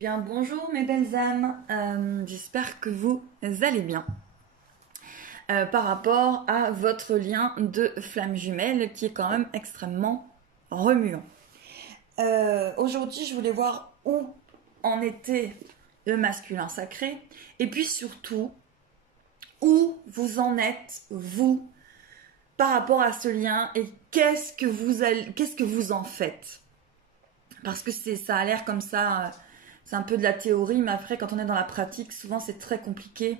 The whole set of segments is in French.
Bien, bonjour mes belles âmes, j'espère que vous allez bien. Par rapport à votre lien de flamme jumelle qui est quand même extrêmement remuant. Aujourd'hui, je voulais voir où en était le masculin sacré et puis surtout où vous en êtes, vous, par rapport à ce lien et qu'est-ce que vous en faites. Parce que ça a l'air comme ça. C'est un peu de la théorie, mais après, quand on est dans la pratique, souvent c'est très compliqué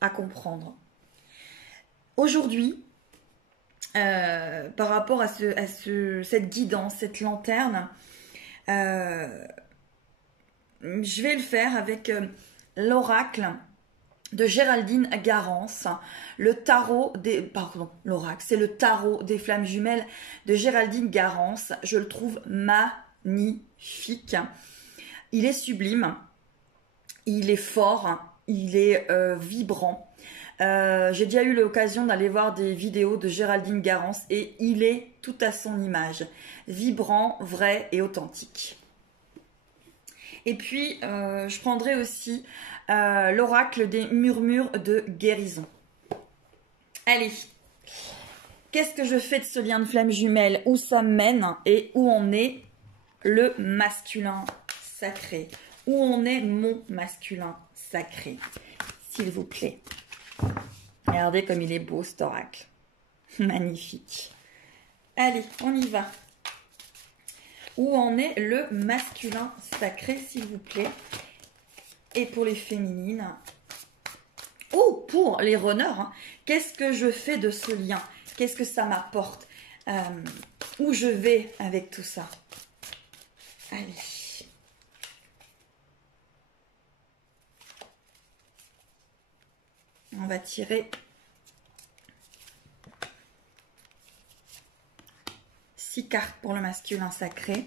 à comprendre. Aujourd'hui, par rapport à cette guidance, cette lanterne, je vais le faire avec l'oracle de Géraldine Garance, le tarot des... Pardon, l'oracle, c'est le tarot des flammes jumelles de Géraldine Garance. Je le trouve magnifique. Il est sublime, il est fort, il est vibrant. J'ai déjà eu l'occasion d'aller voir des vidéos de Géraldine Garance et il est tout à son image. Vibrant, vrai et authentique. Et puis, je prendrai aussi l'oracle des murmures de guérison. Allez, qu'est-ce que je fais de ce lien de flamme jumelle? Où ça mène et où en est le masculin sacré? Où en est mon masculin sacré? S'il vous plaît. Regardez comme il est beau cet oracle. Magnifique. Allez, on y va. Où en est le masculin sacré, s'il vous plaît? Et pour les féminines. Ou pour les runners, hein. Qu'est-ce que je fais de ce lien? Qu'est-ce que ça m'apporte? Où je vais avec tout ça? Allez. On va tirer 6 cartes pour le masculin sacré.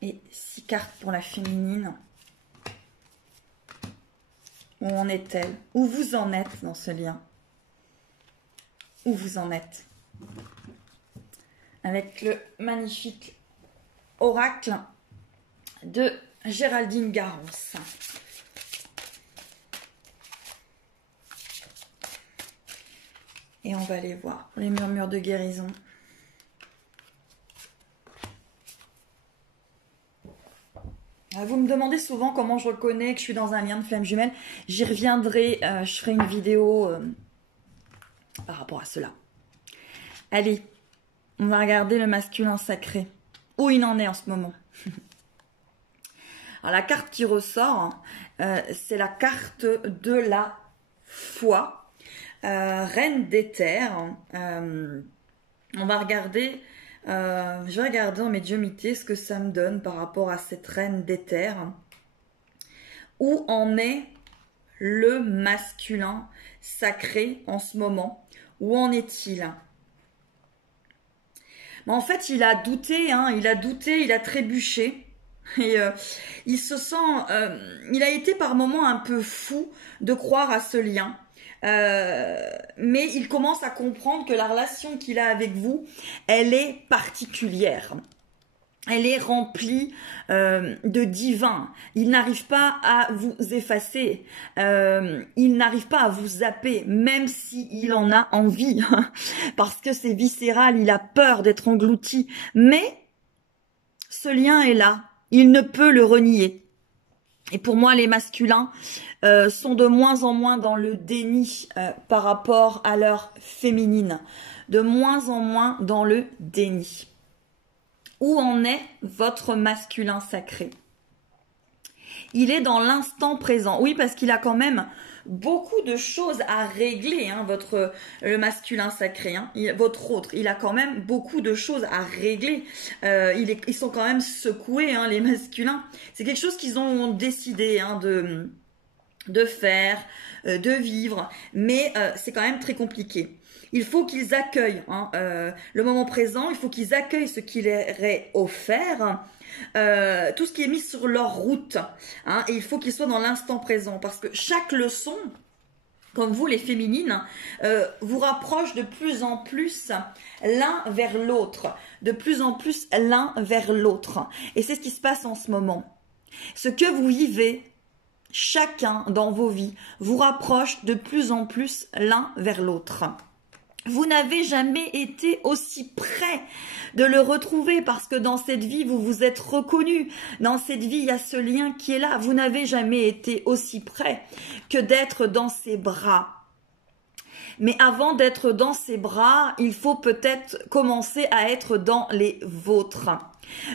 Et 6 cartes pour la féminine. Où en est-elle? Où vous en êtes dans ce lien? Où vous en êtes? Avec le magnifique oracle de Géraldine Garance. Et on va aller voir les murmures de guérison. Vous me demandez souvent comment je reconnais que je suis dans un lien de flamme jumelle. J'y reviendrai, je ferai une vidéo par rapport à cela. Allez, on va regarder le masculin sacré. Où il en est en ce moment. Alors la carte qui ressort, c'est la carte de la foi. Reine d'éther. On va regarder... je vais regarder en médiumnité ce que ça me donne par rapport à cette reine d'éther. Où en est le masculin sacré en ce moment? Où en est-il? En fait, il a douté, hein, il a trébuché. Et il se sent... il a été par moments un peu fou de croire à ce lien. Mais il commence à comprendre que la relation qu'il a avec vous, elle est particulière. Elle est remplie de divin. Il n'arrive pas à vous effacer. Il n'arrive pas à vous zapper, même s'il en a envie. Parce que c'est viscéral, il a peur d'être englouti. Mais ce lien est là. Il ne peut le renier. Et pour moi, les masculins sont de moins en moins dans le déni par rapport à leur féminine. De moins en moins dans le déni. Où en est votre masculin sacré? Il est dans l'instant présent. Oui, parce qu'il a quand même beaucoup de choses à régler, hein, le masculin sacré. Hein. Votre autre, il a quand même beaucoup de choses à régler. Ils sont quand même secoués, hein, les masculins. C'est quelque chose qu'ils ont décidé, hein, de faire, de vivre. Mais c'est quand même très compliqué. Il faut qu'ils accueillent hein, le moment présent, il faut qu'ils accueillent ce qui leur est offert, tout ce qui est mis sur leur route. Hein, et il faut qu'ils soient dans l'instant présent parce que chaque leçon comme vous les féminines, vous rapproche de plus en plus l'un vers l'autre, de plus en plus l'un vers l'autre. Et c'est ce qui se passe en ce moment. Ce que vous vivez, chacun dans vos vies, vous rapproche de plus en plus l'un vers l'autre. Vous n'avez jamais été aussi près de le retrouver parce que dans cette vie, vous vous êtes reconnu. Dans cette vie, il y a ce lien qui est là. Vous n'avez jamais été aussi près que d'être dans ses bras. Mais avant d'être dans ses bras, il faut peut-être commencer à être dans les vôtres.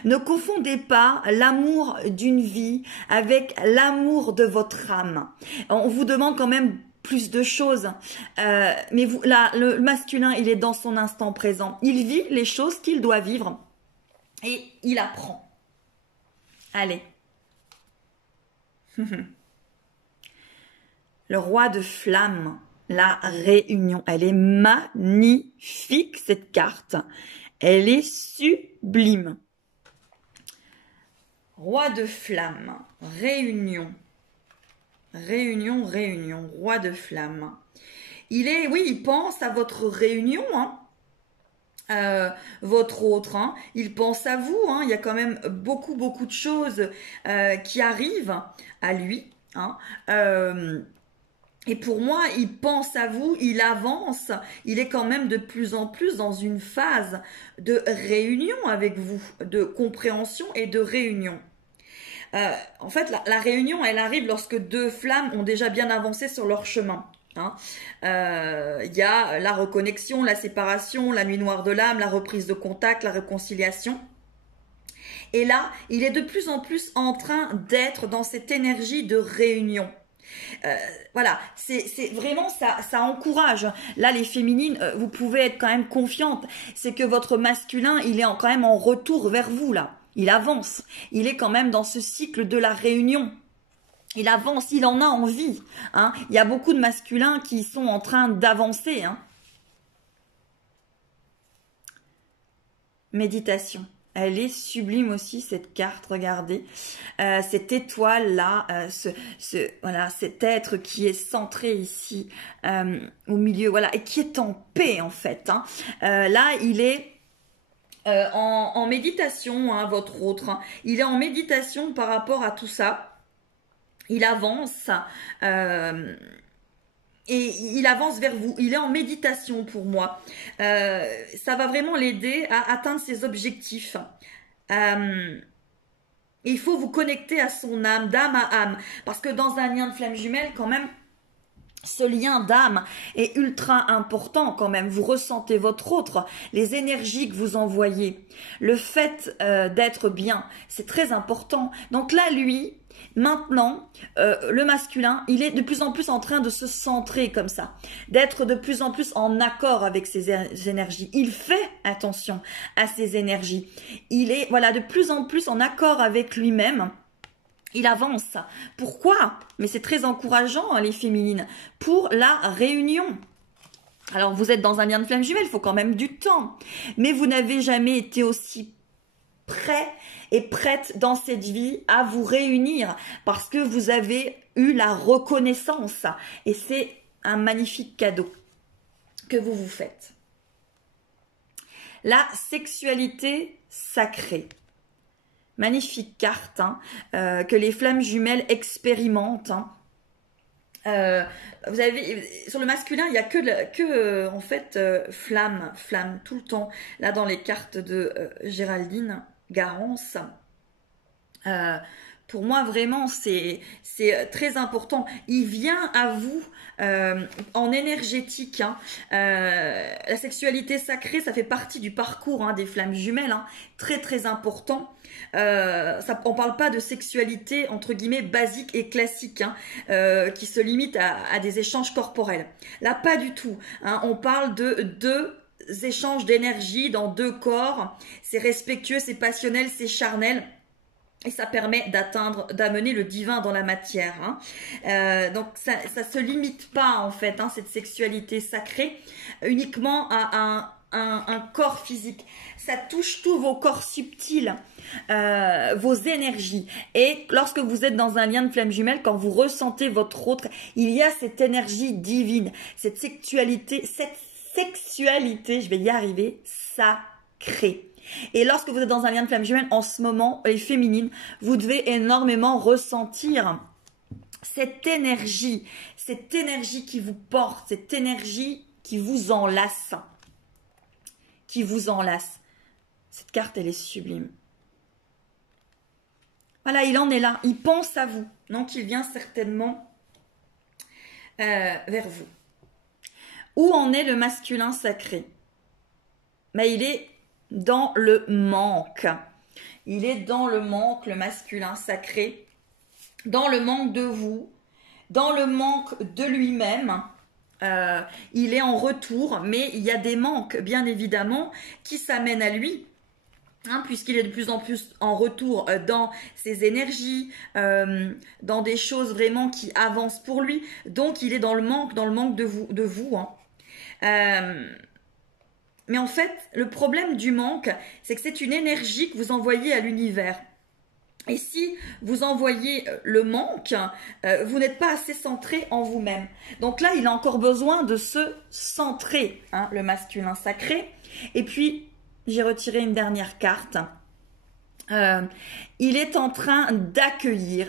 Ne confondez pas l'amour d'une vie avec l'amour de votre âme. On vous demande quand même plus de choses, mais vous, là, le masculin, il est dans son instant présent. Il vit les choses qu'il doit vivre et il apprend. Allez. Le roi de flamme, la réunion. Elle est magnifique, cette carte. Elle est sublime. Roi de flamme, réunion. Réunion, réunion, roi de flamme. Oui, il pense à votre réunion, hein. Votre autre, hein. Il pense à vous, hein. Il y a quand même beaucoup de choses qui arrivent à lui, hein. Et pour moi, il pense à vous, il avance, il est quand même de plus en plus dans une phase de réunion avec vous, de compréhension et de réunion. En fait, la réunion, elle arrive lorsque deux flammes ont déjà bien avancé sur leur chemin. Hein. Y a la reconnexion, la séparation, la nuit noire de l'âme, la reprise de contact, la réconciliation. Et là, il est de plus en plus en train d'être dans cette énergie de réunion. Voilà, c'est vraiment ça encourage. Là, les féminines, vous pouvez être quand même confiantes. C'est que votre masculin, il est quand même en retour vers vous là. Il avance. Il est quand même dans ce cycle de la réunion. Il avance, il en a envie. Hein. Il y a beaucoup de masculins qui sont en train d'avancer. Hein. Méditation. Elle est sublime aussi, cette carte, regardez. Cette étoile-là, voilà, cet être qui est centré ici, au milieu, voilà, et qui est en paix, en fait. Hein. Là, il est en méditation, hein, votre autre. Hein. Il est en méditation par rapport à tout ça. Il avance. Et il avance vers vous. Il est en méditation pour moi. Ça va vraiment l'aider à atteindre ses objectifs. Il faut vous connecter à son âme, d'âme à âme. Parce que dans un lien de flamme jumelle, quand même, ce lien d'âme est ultra important quand même. Vous ressentez votre autre, les énergies que vous envoyez. Le fait d'être bien, c'est très important. Donc là, lui, maintenant, le masculin, il est de plus en plus en train de se centrer comme ça, d'être de plus en plus en accord avec ses énergies. Il fait attention à ses énergies. Il est voilà de plus en plus en accord avec lui-même. Il avance. Pourquoi? Mais c'est très encourageant, hein, les féminines, pour la réunion. Alors, vous êtes dans un lien de flamme jumelle, il faut quand même du temps. Mais vous n'avez jamais été aussi prêt et prête dans cette vie à vous réunir parce que vous avez eu la reconnaissance. Et c'est un magnifique cadeau que vous vous faites. La sexualité sacrée. Magnifique carte hein, que les flammes jumelles expérimentent. Hein. Vous avez sur le masculin, il n'y a que en fait flamme tout le temps. Là dans les cartes de Géraldine Garance. Pour moi, vraiment, c'est très important. Il vient à vous en énergétique. Hein. La sexualité sacrée, ça fait partie du parcours hein, des flammes jumelles. Hein. Très, très important. On ne parle pas de sexualité, entre guillemets, basique et classique, hein, qui se limite à des échanges corporels. Là, pas du tout. Hein. On parle de deux échanges d'énergie dans deux corps. C'est respectueux, c'est passionnel, c'est charnel. Et ça permet d'amener le divin dans la matière. Hein. Donc ça se limite pas en fait, hein, cette sexualité sacrée, uniquement à un corps physique. Ça touche tous vos corps subtils, vos énergies. Et lorsque vous êtes dans un lien de flamme jumelle, quand vous ressentez votre autre, il y a cette énergie divine, cette sexualité, je vais y arriver, sacrée. Et lorsque vous êtes dans un lien de flamme jumelle, en ce moment, les féminines, vous devez énormément ressentir cette énergie qui vous porte, cette énergie qui vous enlace. Cette carte, elle est sublime. Voilà, il en est là. Il pense à vous. Donc, il vient certainement vers vous. Où en est le masculin sacré? Mais il est dans le manque. Il est dans le manque, le masculin sacré. Dans le manque de vous. Dans le manque de lui-même. Il est en retour, mais il y a des manques, bien évidemment, qui s'amènent à lui. Puisqu'il est de plus en plus en retour dans ses énergies, dans des choses vraiment qui avancent pour lui. Donc, il est dans le manque de vous. Mais en fait, le problème du manque, c'est que c'est une énergie que vous envoyez à l'univers. Et si vous envoyez le manque, vous n'êtes pas assez centré en vous-même. Donc là, il a encore besoin de se centrer, le masculin sacré. Et puis, j'ai retiré une dernière carte. Il est en train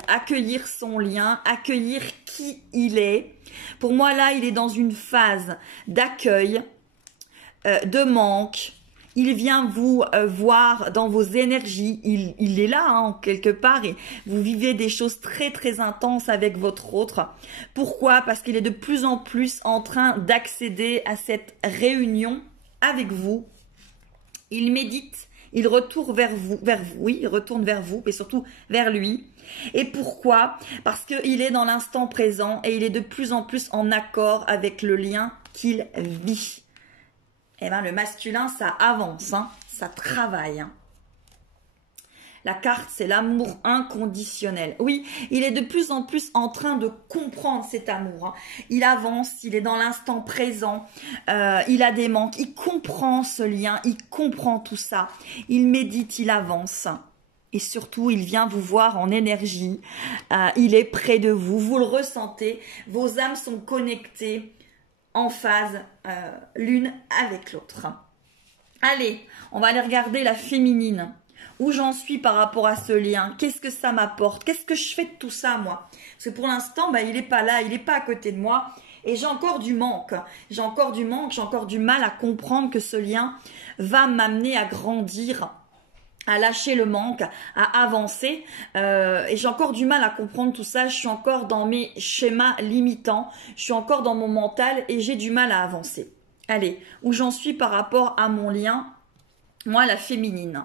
accueillir son lien, accueillir qui il est. Pour moi, là, il est dans une phase d'accueil, de manque. Il vient vous voir dans vos énergies. Il est là, quelque part. Et vous vivez des choses très, très intenses avec votre autre. Pourquoi? Parce qu'il est de plus en plus en train d'accéder à cette réunion avec vous. Il médite. Il retourne vers vous. Oui, il retourne vers vous, mais surtout vers lui. Et pourquoi? Parce qu'il est dans l'instant présent et il est de plus en plus en accord avec le lien qu'il vit. Eh bien, le masculin, ça avance, ça travaille. La carte, c'est l'amour inconditionnel. Oui, il est de plus en plus en train de comprendre cet amour. Il avance, il est dans l'instant présent, il a des manques, il comprend ce lien, il comprend tout ça. Il médite, il avance. Et surtout, il vient vous voir en énergie. Il est près de vous, vous le ressentez. Vos âmes sont connectées en phase l'une avec l'autre. Allez, on va aller regarder la féminine. Où j'en suis par rapport à ce lien? Qu'est-ce que ça m'apporte? Qu'est-ce que je fais de tout ça, moi? Parce que pour l'instant, il n'est pas là, il n'est pas à côté de moi. Et j'ai encore du manque. J'ai encore du mal à comprendre que ce lien va m'amener à grandir, à lâcher le manque, à avancer. Et j'ai encore du mal à comprendre tout ça. Je suis encore dans mes schémas limitants. Je suis encore dans mon mental et j'ai du mal à avancer. Allez, où j'en suis par rapport à mon lien? Moi, la féminine.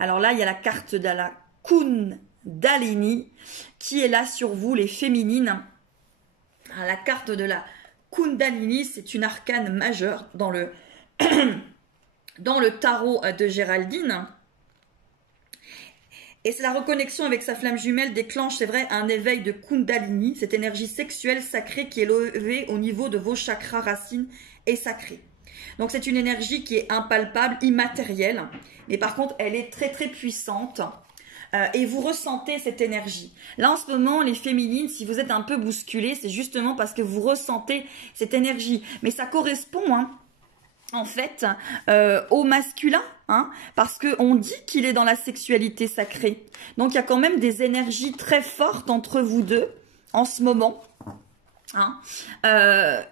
Alors là, il y a la carte de la Kundalini qui est là sur vous, les féminines. Alors, la carte de la Kundalini, c'est une arcane majeure dans le, dans le tarot de Géraldine. Et c'est la reconnexion avec sa flamme jumelle déclenche, c'est vrai, un éveil de Kundalini, cette énergie sexuelle sacrée qui est levée au niveau de vos chakras racines et sacrés. Donc c'est une énergie qui est impalpable, immatérielle, mais par contre elle est très très puissante et vous ressentez cette énergie. Là en ce moment les féminines, si vous êtes un peu bousculées, c'est justement parce que vous ressentez cette énergie. Mais ça correspond en fait au masculin, parce qu'on dit qu'il est dans la sexualité sacrée. Donc il y a quand même des énergies très fortes entre vous deux en ce moment.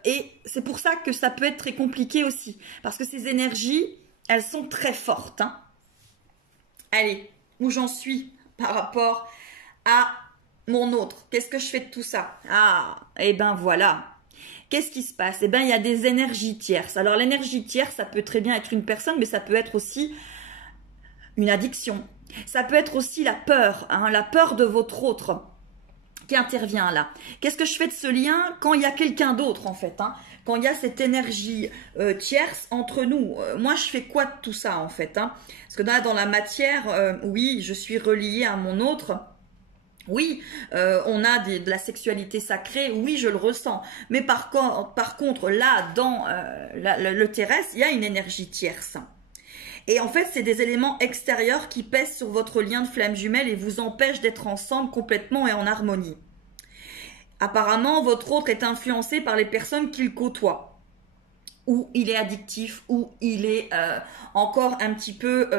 Et c'est pour ça que ça peut être très compliqué aussi. Parce que ces énergies, elles sont très fortes. Allez, où j'en suis par rapport à mon autre? Qu'est-ce que je fais de tout ça? Et ben voilà. Qu'est-ce qui se passe? Eh ben il y a des énergies tierces. Alors l'énergie tierce, ça peut très bien être une personne, mais ça peut être aussi une addiction. Ça peut être aussi la peur de votre autre qui intervient là. Qu'est-ce que je fais de ce lien quand il y a quelqu'un d'autre en fait, quand il y a cette énergie tierce entre nous? Moi je fais quoi de tout ça en fait, parce que dans la matière, oui, je suis reliée à mon autre, Oui, on a de la sexualité sacrée, oui, je le ressens. Mais par contre, là, dans le terrestre, il y a une énergie tierce. Et en fait, c'est des éléments extérieurs qui pèsent sur votre lien de flamme jumelle et vous empêchent d'être ensemble complètement et en harmonie. Apparemment, votre autre est influencé par les personnes qu'il côtoie. Ou il est addictif, ou il est encore un petit peu...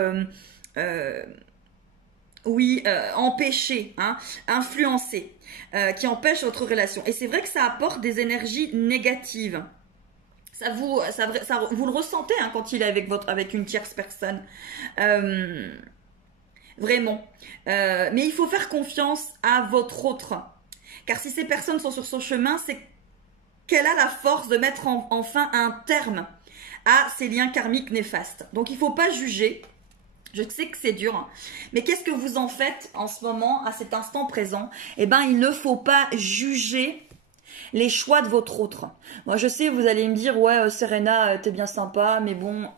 empêché, hein, influencé, qui empêche votre relation. Et c'est vrai que ça apporte des énergies négatives. Vous le ressentez hein, quand il est avec une tierce personne. Vraiment. Mais il faut faire confiance à votre autre. Car si ces personnes sont sur son chemin, c'est qu'elle a la force de mettre enfin un terme à ces liens karmiques néfastes. Donc il ne faut pas juger. Je sais que c'est dur, hein. Mais qu'est-ce que vous en faites en ce moment, à cet instant présent? Eh bien, il ne faut pas juger les choix de votre autre. Moi, je sais, vous allez me dire, ouais, Serena, t'es bien sympa, mais bon,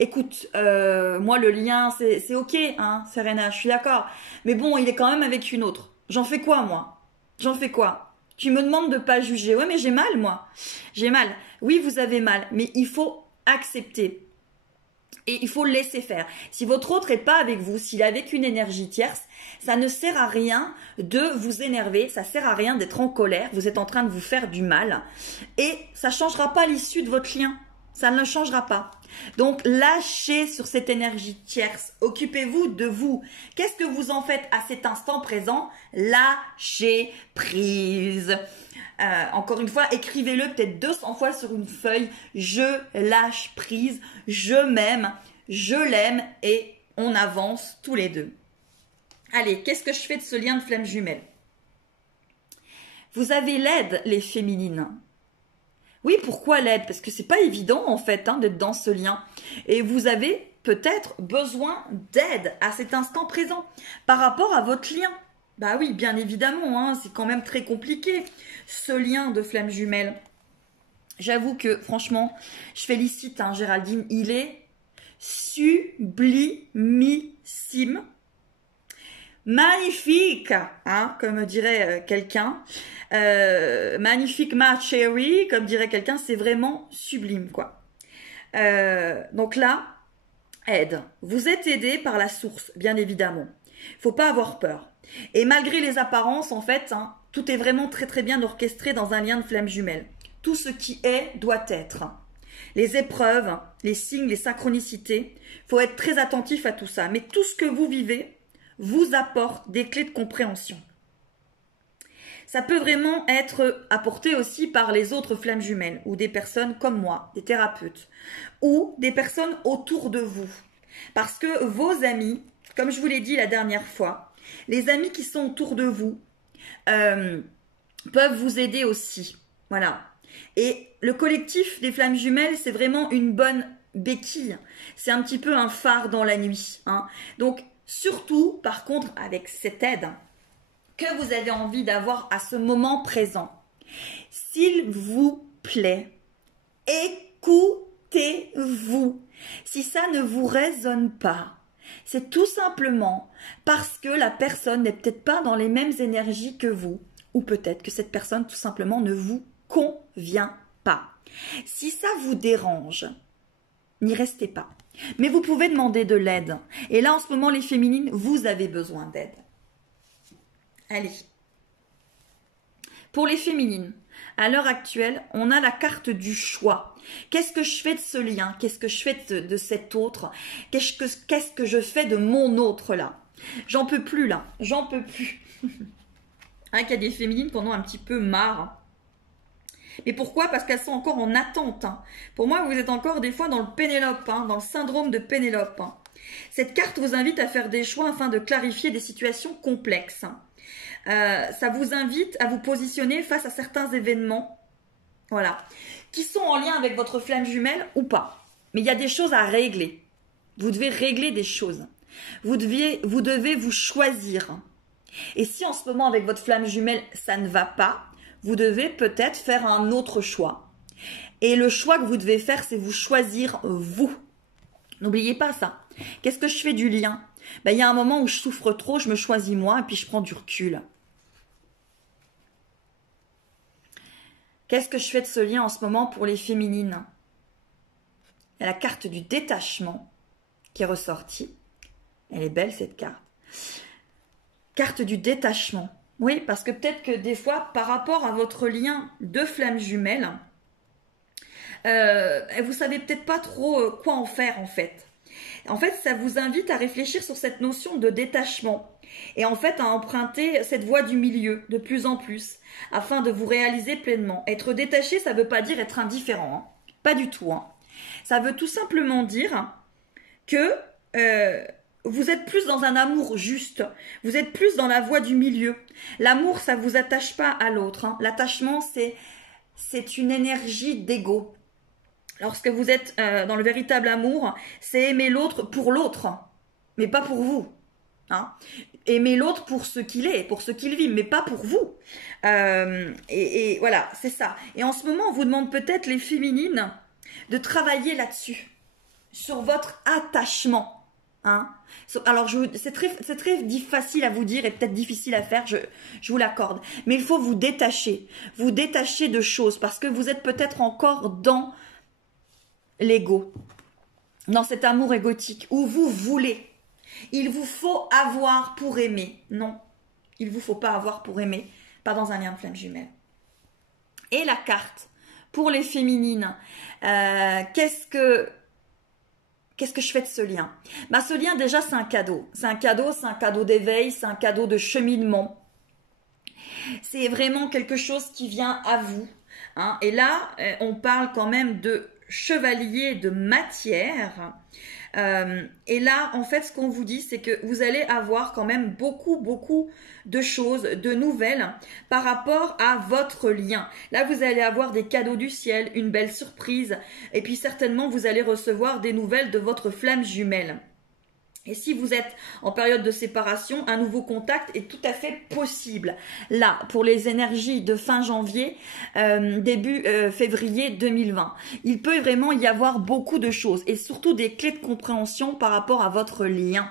écoute, moi, le lien, c'est ok, hein, Serena, je suis d'accord. Mais bon, il est quand même avec une autre. J'en fais quoi, moi? J'en fais quoi? Tu me demandes de pas juger. Ouais, mais j'ai mal, moi. J'ai mal. Oui, vous avez mal, mais il faut accepter. Et il faut laisser faire. Si votre autre n'est pas avec vous, s'il est avec une énergie tierce, ça ne sert à rien de vous énerver, ça sert à rien d'être en colère, vous êtes en train de vous faire du mal et ça ne changera pas l'issue de votre lien. Ça ne le changera pas. Donc, lâchez sur cette énergie tierce. Occupez-vous de vous. Qu'est-ce que vous en faites à cet instant présent? Lâchez prise. Encore une fois, écrivez-le peut-être 200 fois sur une feuille. Je lâche prise, je m'aime, je l'aime et on avance tous les deux. Allez, qu'est-ce que je fais de ce lien de flamme jumelle? Vous avez l'aide, les féminines. Oui, pourquoi l'aide? Parce que c'est pas évident en fait hein, d'être dans ce lien. Et vous avez peut-être besoin d'aide à cet instant présent par rapport à votre lien. Bah oui, bien évidemment, hein, c'est quand même très compliqué, ce lien de flamme jumelle. J'avoue que, franchement, je félicite hein, Géraldine, il est sublimissime. Magnifique, hein, comme dirait quelqu'un. Magnifique ma chérie, comme dirait quelqu'un, c'est vraiment sublime, quoi. Donc là, aide. Vous êtes aidé par la source, bien évidemment. Faut pas avoir peur. Et malgré les apparences, en fait, hein, tout est vraiment très très bien orchestré dans un lien de flamme jumelle. Tout ce qui est doit être. Les épreuves, les signes, les synchronicités, faut être très attentif à tout ça. Mais tout ce que vous vivez vous apporte des clés de compréhension. Ça peut vraiment être apporté aussi par les autres flammes jumelles ou des personnes comme moi, des thérapeutes ou des personnes autour de vous. Parce que vos amis, comme je vous l'ai dit la dernière fois, les amis qui sont autour de vous peuvent vous aider aussi. Voilà. Et le collectif des flammes jumelles, c'est vraiment une bonne béquille. C'est un petit peu un phare dans la nuit. Hein. Donc, surtout, par contre, avec cette aide que vous avez envie d'avoir à ce moment présent, s'il vous plaît, écoutez-vous. Si ça ne vous résonne pas, c'est tout simplement parce que la personne n'est peut-être pas dans les mêmes énergies que vous, ou peut-être que cette personne tout simplement ne vous convient pas. Si ça vous dérange, n'y restez pas. Mais vous pouvez demander de l'aide. Et là, en ce moment, les féminines, vous avez besoin d'aide. Allez. Pour les féminines, à l'heure actuelle, on a la carte du choix. Qu'est-ce que je fais de ce lien? Qu'est-ce que je fais de cet autre? Qu'est-ce que je fais de mon autre là? J'en peux plus là, j'en peux plus. Hein, qu'il y a des féminines qui en ont un petit peu marre. Mais pourquoi? Parce qu'elles sont encore en attente. Hein. Pour moi, vous êtes encore des fois dans le Pénélope, hein, dans le syndrome de Pénélope. Hein. Cette carte vous invite à faire des choix afin de clarifier des situations complexes. Ça vous invite à vous positionner face à certains événements, voilà, qui sont en lien avec votre flamme jumelle ou pas. Mais il y a des choses à régler. Vous devez régler des choses. Vous devez vous choisir. Et si en ce moment avec votre flamme jumelle, ça ne va pas, vous devez peut-être faire un autre choix. Et le choix que vous devez faire, c'est vous choisir vous. N'oubliez pas ça. Qu'est-ce que je fais du lien? Ben, il y a un moment où je souffre trop, je me choisis moi et puis je prends du recul. Qu'est-ce que je fais de ce lien en ce moment pour les féminines? Il y a la carte du détachement qui est ressortie. Elle est belle cette carte. Carte du détachement. Oui, parce que peut-être que des fois, par rapport à votre lien de flamme jumelle, vous savez peut-être pas trop quoi en faire en fait. En fait, ça vous invite à réfléchir sur cette notion de détachement et en fait à emprunter cette voie du milieu de plus en plus afin de vous réaliser pleinement. Être détaché, ça ne veut pas dire être indifférent, hein. Pas du tout. Hein. Ça veut tout simplement dire que vous êtes plus dans un amour juste, vous êtes plus dans la voie du milieu. L'amour, ça ne vous attache pas à l'autre. Hein. L'attachement, c'est une énergie d'ego. Lorsque vous êtes dans le véritable amour, c'est aimer l'autre pour l'autre, mais pas pour vous. Hein. Aimer l'autre pour ce qu'il est, pour ce qu'il vit, mais pas pour vous. Et voilà, c'est ça. Et en ce moment, on vous demande peut-être, les féminines, de travailler là-dessus, sur votre attachement. Hein. Alors, c'est très facile à vous dire et peut-être difficile à faire, je vous l'accorde. Mais il faut vous détacher de choses, parce que vous êtes peut-être encore dans l'ego, dans cet amour égotique où vous voulez. Il vous faut avoir pour aimer. Non, il ne vous faut pas avoir pour aimer, pas dans un lien de flamme jumelle. Et la carte pour les féminines, qu'est-ce que je fais de ce lien? Bah, ce lien, déjà, c'est un cadeau. C'est un cadeau d'éveil, c'est un cadeau de cheminement. C'est vraiment quelque chose qui vient à vous. Hein. Et là, on parle quand même de chevalier de matière. Et là, en fait, ce qu'on vous dit, c'est que vous allez avoir quand même beaucoup de choses, de nouvelles par rapport à votre lien. Là, vous allez avoir des cadeaux du ciel, une belle surprise, et puis certainement, vous allez recevoir des nouvelles de votre flamme jumelle. Et si vous êtes en période de séparation, un nouveau contact est tout à fait possible. Là, pour les énergies de fin janvier, début février 2020, il peut vraiment y avoir beaucoup de choses et surtout des clés de compréhension par rapport à votre lien.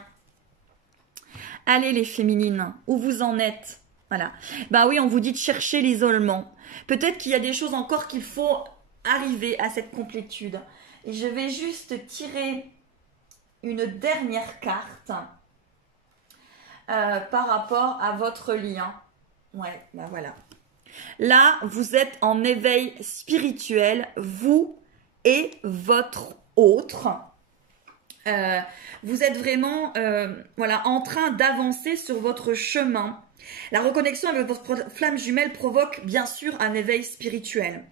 Allez les féminines, où vous en êtes? Voilà. Ben oui, on vous dit de chercher l'isolement. Peut-être qu'il y a des choses encore qu'il faut arriver à cette complétude. Et je vais juste tirer une dernière carte par rapport à votre lien. Ouais, ben voilà. Là, vous êtes en éveil spirituel, vous et votre autre. Vous êtes vraiment voilà, en train d'avancer sur votre chemin. La reconnexion avec votre flamme jumelle provoque bien sûr un éveil spirituel.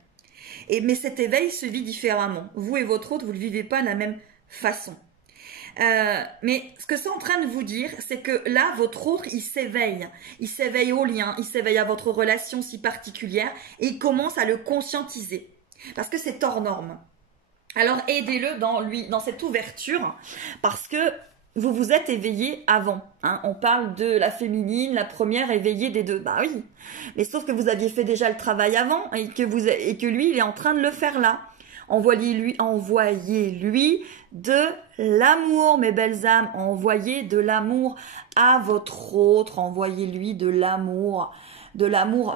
Mais cet éveil se vit différemment. Vous et votre autre, vous ne le vivez pas de la même façon. Mais ce que c'est en train de vous dire, c'est que là, votre autre, il s'éveille au lien, il s'éveille à votre relation si particulière et il commence à le conscientiser parce que c'est hors norme. Alors aidez-le dans cette ouverture parce que vous vous êtes éveillé avant. Hein. On parle de la féminine, la première éveillée des deux. Bah oui, mais sauf que vous aviez fait déjà le travail avant et que lui, il est en train de le faire là. Envoyez-lui de l'amour, mes belles âmes. Envoyez de l'amour à votre autre. Envoyez-lui de l'amour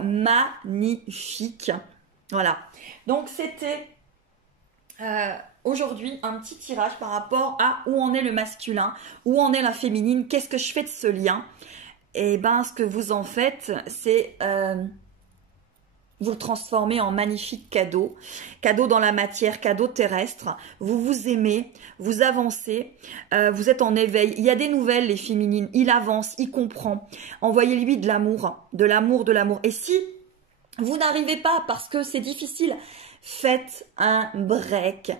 magnifique. Voilà. Donc, c'était aujourd'hui un petit tirage par rapport à où en est le masculin, où en est la féminine, qu'est-ce que je fais de ce lien? Et ben, ce que vous en faites, c'est vous le transformez en magnifique cadeau dans la matière, cadeau terrestre. Vous vous aimez, vous avancez, vous êtes en éveil. Il y a des nouvelles, les féminines. Il avance, il comprend. Envoyez-lui de l'amour, de l'amour, de l'amour. Et si vous n'arrivez pas parce que c'est difficile, faites un break.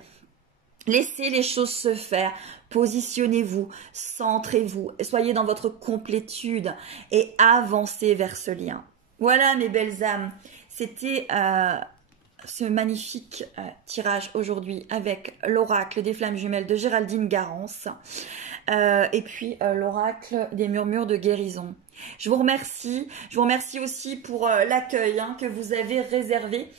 Laissez les choses se faire. Positionnez-vous, centrez-vous, soyez dans votre complétude et avancez vers ce lien. Voilà mes belles âmes. C'était ce magnifique tirage aujourd'hui avec l'oracle des flammes jumelles de Géraldine Garance. et puis l'oracle des murmures de guérison. Je vous remercie aussi pour l'accueil que vous avez réservé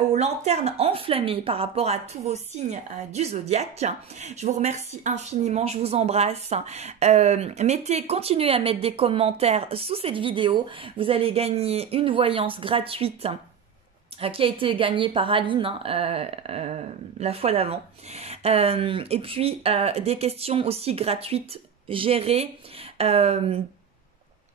aux lanternes enflammées par rapport à tous vos signes du zodiaque. Je vous remercie infiniment, je vous embrasse. Continuez à mettre des commentaires sous cette vidéo. Vous allez gagner une voyance gratuite qui a été gagnée par Aline la fois d'avant. Et puis des questions aussi gratuites gérées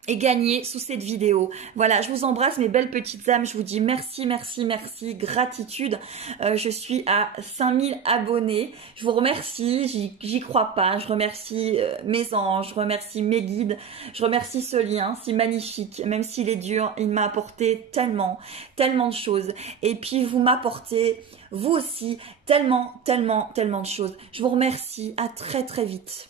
et gagner sous cette vidéo. Voilà, je vous embrasse mes belles petites âmes, je vous dis merci, merci, merci, gratitude. Je suis à 5000 abonnés, je vous remercie, j'y crois pas, je remercie mes anges, je remercie mes guides, je remercie ce lien si magnifique, même s'il est dur, il m'a apporté tellement, tellement de choses. Et puis vous m'apportez, vous aussi, tellement, tellement, tellement de choses. Je vous remercie, à très très vite.